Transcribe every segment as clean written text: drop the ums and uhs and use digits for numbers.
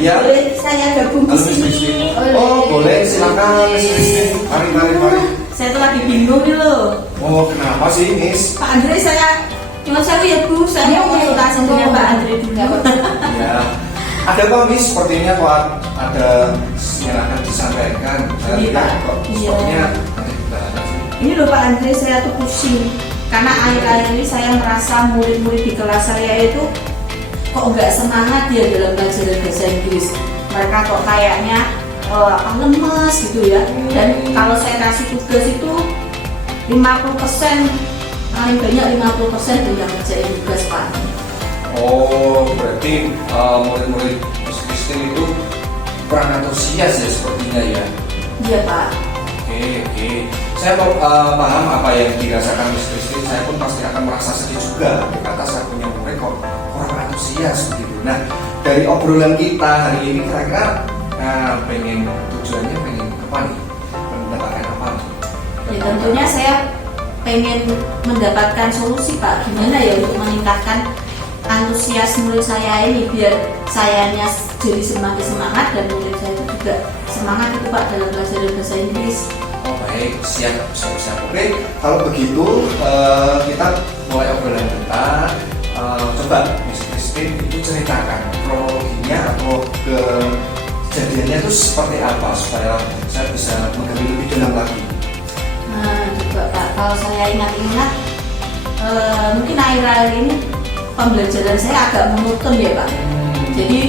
Ya. Boleh saya gabung di sini? Oh, boleh, silakan Miss Christine. Mari. Saya tuh lagi bingung nih loh. Oh, kenapa sih, Miss? Pak Andre, saya cuma saya ya Bu, saya mau konsultasi dengan Pak Andre dulu. Ya. Ada apa, Miss? Sepertinya kok ada yang akan disampaikan. Saya Iya, lihat Pak. kok Iya. sepertinya ada gimana sih? Ini loh Pak Andre, saya tuh pusing karena akhir-akhir ini saya merasa murid-murid di kelas saya itu kok nggak semangat ya dalam belajar bahasa Inggris. Mereka kok kayaknya lemes gitu ya. Dan kalau saya kasih tugas itu 50%, paling banyak 50% itu yang ngerjain tugas Pak. Oh, berarti murid-murid Miss Christine itu kurang antusias ya sepertinya ya? Iya Pak. Oke. Saya paham apa yang dirasakan Miss Christine. Saya pun pasti akan merasa sedih juga kata saya punya murid kok kurang antusias begitu. Nah, dari obrolan kita hari ini kira-kira tujuannya pengen apa nih? Mendapatkan apa nih? Ya tentunya saya pengen mendapatkan solusi Pak. Gimana ya untuk meningkatkan antusias murid saya ini biar sayanya jadi semakin semangat dan murid saya itu juga semangat itu Pak dalam belajar bahasa Inggris. Oh baik, siap. Oke, kalau begitu kita mulai obrolan kita. Coba Miss Christine itu ceritakan kronologinya atau kejadiannya itu seperti apa supaya saya bisa menggali lebih dalam lagi. Nah coba Pak, kalau saya ingat-ingat mungkin akhir-akhir ini pembelajaran saya agak monoton ya Pak. Jadi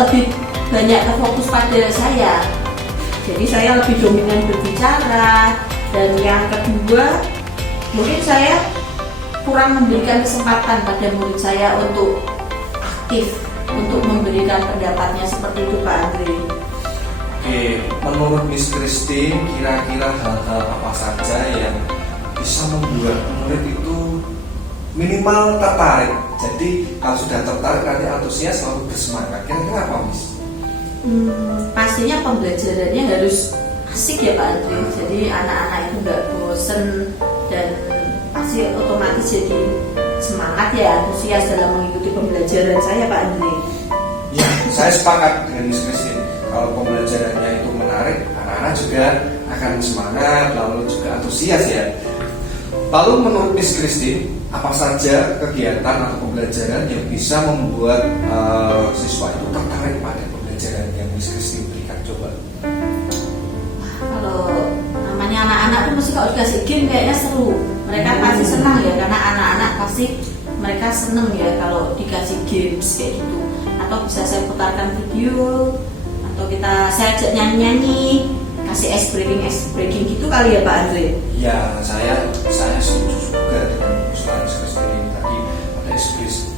lebih banyak terfokus pada saya. Jadi saya lebih dominan berbicara. Dan yang kedua, mungkin saya kurang memberikan kesempatan pada murid saya untuk aktif, untuk memberikan pendapatnya seperti itu Pak Andre. Oke, menurut Miss Christine kira-kira hal-hal apa saja yang bisa membuat murid itu minimal tertarik? Jadi kalau sudah tertarik nanti antusias lalu bersemangat. Kira-kira apa Miss? Pastinya pembelajarannya harus asik ya Pak Andre. Jadi anak-anak itu nggak bosen dan pasti otomatis jadi semangat ya, antusias dalam mengikuti pembelajaran saya Pak Andre. Ya, saya sepakat dengan Miss Christine. Kalau pembelajarannya itu menarik, anak-anak juga akan semangat lalu juga antusias ya. Lalu menurut Miss Christine, apa saja kegiatan atau pembelajaran yang bisa membuat siswa itu tertarik pada pembelajaran yang Miss Christine berikan? Coba. Kalau namanya anak-anak tuh mesti kalau dikasih game kayaknya seru. Mereka pasti senang ya karena anak-anak pasti mereka seneng ya kalau dikasih games kayak gitu. Atau bisa saya putarkan video atau saya ajak nyanyi-nyanyi, kasih ice breaking gitu kali ya Pak Andre. Ya, saya setuju juga dengan usulan Miss Christine tadi. Ada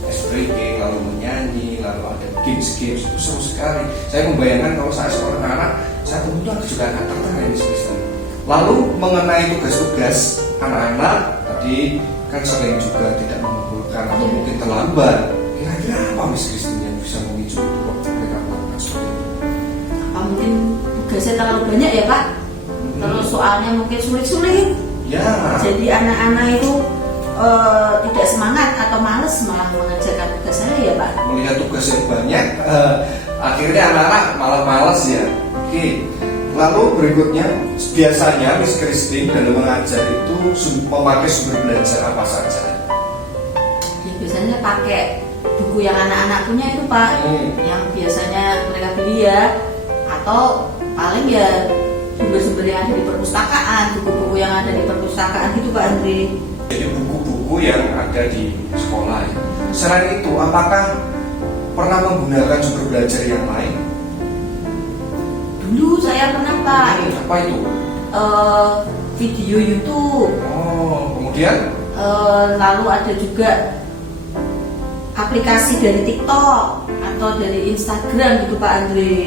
ice breaking, lalu menyanyi, lalu ada games itu seru sekali. Saya membayangkan kalau saya seorang anak, saya tentu juga akan tertarik Miss Christine. Lalu mengenai tugas-tugas anak-anak tadi kan sering juga tidak mengumpulkan atau mungkin terlambat. Kira-kira apa Miss Christine yang bisa memicu itu waktu mereka melakukan seperti itu? Apa mungkin tugasnya terlalu banyak ya Pak? Terus soalnya mungkin sulit-sulit. Ya. Jadi anak-anak itu tidak semangat atau males malah mengerjakan tugas saya ya Pak. Melihat tugas yang banyak, akhirnya anak-anak malah malas ya. Oke. Lalu berikutnya, biasanya Miss Christine dalam mengajar itu memakai sumber belajar apa saja? Ya, biasanya pakai buku yang anak-anak punya itu Pak, yang biasanya mereka beli ya, atau paling ya sumber-sumber yang ada di perpustakaan, buku-buku yang ada di perpustakaan gitu Pak Andre. Jadi buku-buku yang ada di sekolah ya. Selain itu, apakah pernah menggunakan sumber belajar yang lain? Dulu saya pernah Pak. Apa itu? Video YouTube. Oh, kemudian? Lalu ada juga aplikasi dari TikTok atau dari Instagram gitu Pak Andre.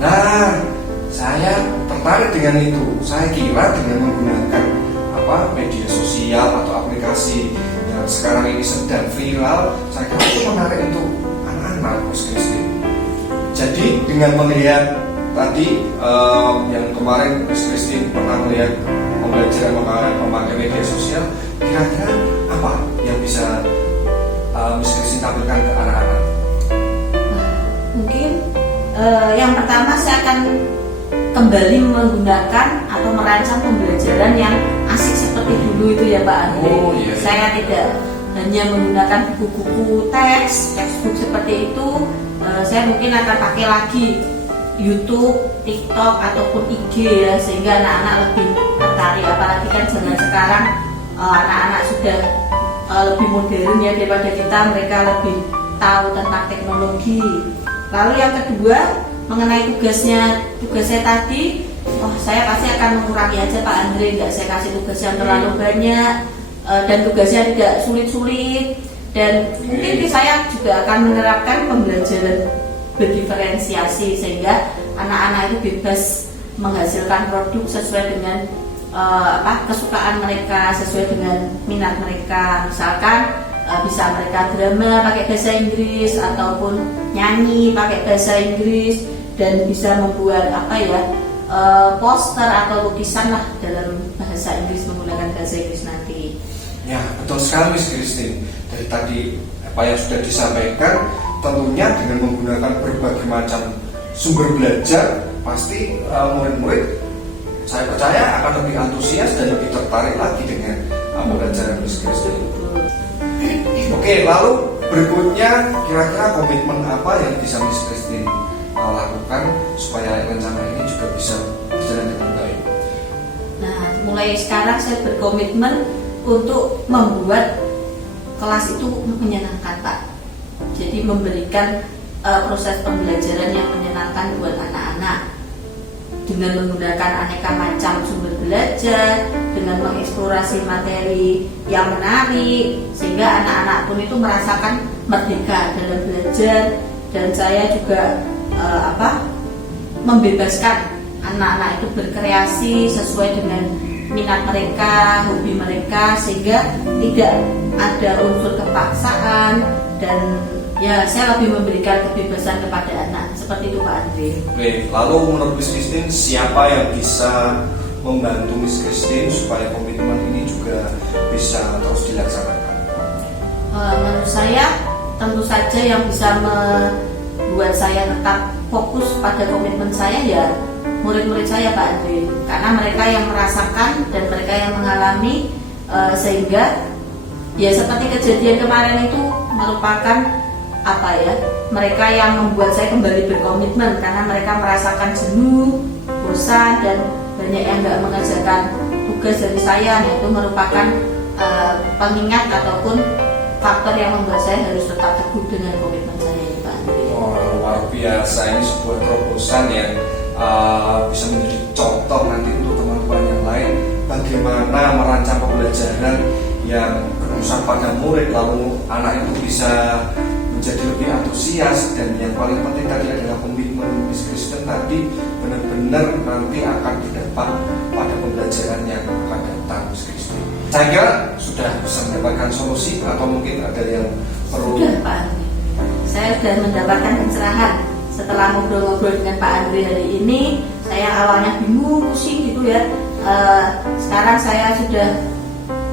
Nah, saya tertarik dengan itu. Saya kira dengan menggunakan media sosial atau aplikasi yang sekarang ini sedang viral, saya kira itu menarik untuk anak-anak Miss Christine. Jadi dengan melihat tadi yang kemarin Miss Christine pernah melihat pembelajaran memakai media sosial, kira-kira apa yang bisa Miss Christine tampilkan ke anak-anak? Yang pertama saya akan kembali menggunakan atau merancang pembelajaran yang asik seperti dulu itu ya Pak Andre. Iya. Saya tidak hanya menggunakan buku-buku textbook seperti itu. Saya mungkin akan pakai lagi YouTube, TikTok ataupun IG ya, sehingga anak-anak lebih tertarik. Apalagi kan zaman sekarang anak-anak sudah lebih modern ya daripada kita, mereka lebih tahu tentang teknologi. Lalu yang kedua mengenai tugas saya tadi, saya pasti akan mengurangi aja Pak Andre, nggak saya kasih tugas yang terlalu banyak dan tugasnya tidak sulit-sulit, dan mungkin saya juga akan menerapkan pembelajaran berdiferensiasi sehingga anak-anak itu bebas menghasilkan produk sesuai dengan kesukaan mereka, sesuai dengan minat mereka. Misalkan bisa mereka drama pakai bahasa Inggris ataupun nyanyi pakai bahasa Inggris, dan bisa membuat poster atau lukisan lah dalam bahasa Inggris menggunakan bahasa Inggris nanti. Ya, betul sekali Miss Christine. Dari tadi apa yang sudah disampaikan, tentunya dengan menggunakan berbagai macam sumber belajar, pasti murid-murid saya percaya akan lebih antusias dan lebih tertarik lagi dengan pembelajaran Miss Christine. Oke, lalu berikutnya kira-kira komitmen apa yang bisa Miss Christine lakukan supaya rencana ini juga bisa berjalan dengan baik? Nah, mulai sekarang saya berkomitmen untuk membuat kelas itu menyenangkan Pak. Jadi memberikan proses pembelajaran yang menyenangkan buat anak-anak dengan menggunakan aneka macam sumber belajar, dengan mengeksplorasi materi yang menarik, sehingga anak-anak pun itu merasakan merdeka dalam belajar. Dan saya juga membebaskan anak-anak itu berkreasi sesuai dengan minat mereka, hobi mereka, sehingga tidak ada unsur kepaksaan, dan ya saya lebih memberikan kebebasan kepada anak. Seperti itu Pak Andre. Oke, lalu menurut Miss Christine, siapa yang bisa membantu Miss Christine supaya komitmen ini juga bisa terus dilaksanakan? Menurut saya tentu saja yang bisa membuat saya tetap fokus pada komitmen saya ya murid-murid saya Pak Andre, karena mereka yang merasakan dan mereka yang mengalami, sehingga ya seperti kejadian kemarin itu merupakan mereka yang membuat saya kembali berkomitmen, karena mereka merasakan jenuh, bosan, dan banyak yang nggak mengerjakan tugas dari saya. Itu merupakan pengingat ataupun faktor yang membuat saya harus tetap teguh dengan komitmen saya ini Pak Andre. Luar biasa, ini sebuah terobosan yang bisa menjadi contoh nanti untuk teman-teman yang lain bagaimana merancang pembelajaran yang berpusat pada murid, lalu anak itu bisa menjadi lebih antusias, dan yang paling penting tadi adalah komitmen Miss Christine tadi benar-benar nanti akan didapat pada pembelajaran yang akan datang Miss Christine. Saya kira sudah bisa mendapatkan solusi, atau mungkin ada yang perlu? Sudah Pak Andre, saya sudah mendapatkan pencerahan setelah ngobrol-ngobrol dengan Pak Andre hari ini. Saya awalnya bingung, pusing gitu ya. Sekarang saya sudah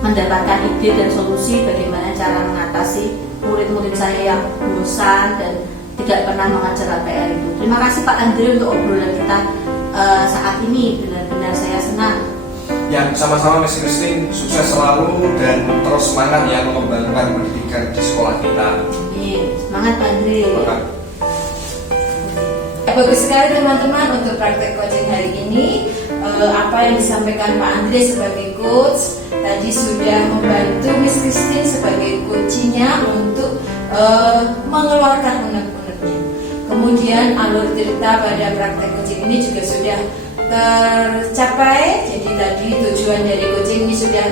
mendapatkan ide dan solusi bagaimana cara mengatasi murid-murid saya yang bosan dan tidak pernah mengajar APR itu. Terima kasih Pak Andre untuk obrolan kita saat ini, benar-benar saya senang. Ya, sama-sama Miss Christine, sukses selalu dan terus semangat ya mengembangkan pendidikan di sekolah kita. Amin. Semangat Pak Andre. Semangat. Bagus sekali teman-teman untuk praktek coaching hari ini. Apa yang disampaikan Pak Andre sebagai coach tadi sudah membantu Miss Christine sebagai coachnya untuk mengeluarkan unek-uneknya. Kemudian alur cerita pada praktek coaching ini juga sudah tercapai. Jadi tadi tujuan dari coaching ini sudah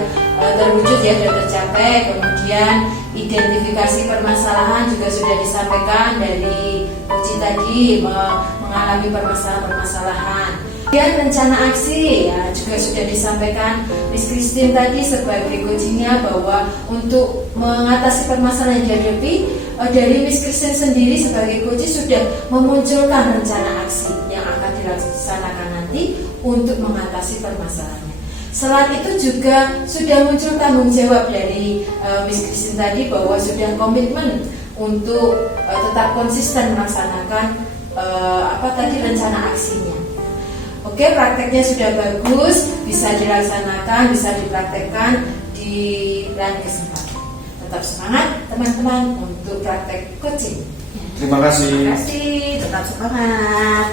terwujud ya, sudah tercapai. Kemudian identifikasi permasalahan juga sudah disampaikan dari coaching tadi, mengalami permasalahan-permasalahan. Kemudian rencana aksi ya juga sudah disampaikan Miss Christine tadi sebagai coachingnya, bahwa untuk mengatasi permasalahan yang dihadapi dari Miss Christine sendiri sebagai coach sudah memunculkan rencana aksi yang akan dilaksanakan nanti untuk mengatasi permasalahannya. Selain itu juga sudah muncul tanggung jawab dari Miss Christine tadi, bahwa sudah komitmen untuk tetap konsisten melaksanakan rencana aksinya. Oke, prakteknya sudah bagus, bisa dilaksanakan, bisa dipraktekkan di lain kesempatan. Tetap semangat teman-teman untuk praktek coaching. Terima kasih. Terima kasih, tetap semangat.